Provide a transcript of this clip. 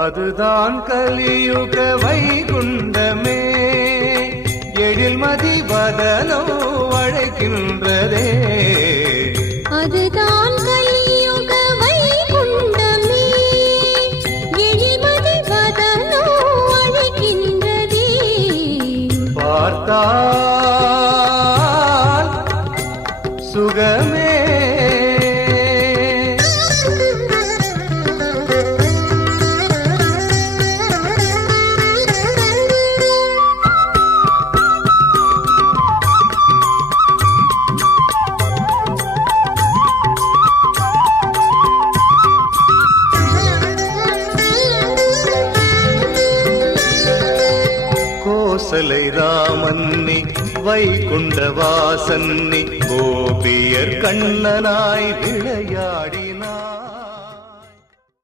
அதுதான் கலியுக வைகுண்டமே, எழில்மதி வதனோ அழைக்கின்றதே. அதுதான் கலியுக வைகுண்டமே, எழில்மதி வதனோ அழைக்கின்றதே. பார்த்தால் சுகமே, கோசலை ராமன்னி வைகுண்ட வாசன்னி கோபியர் கண்ணனாய் விளையாடி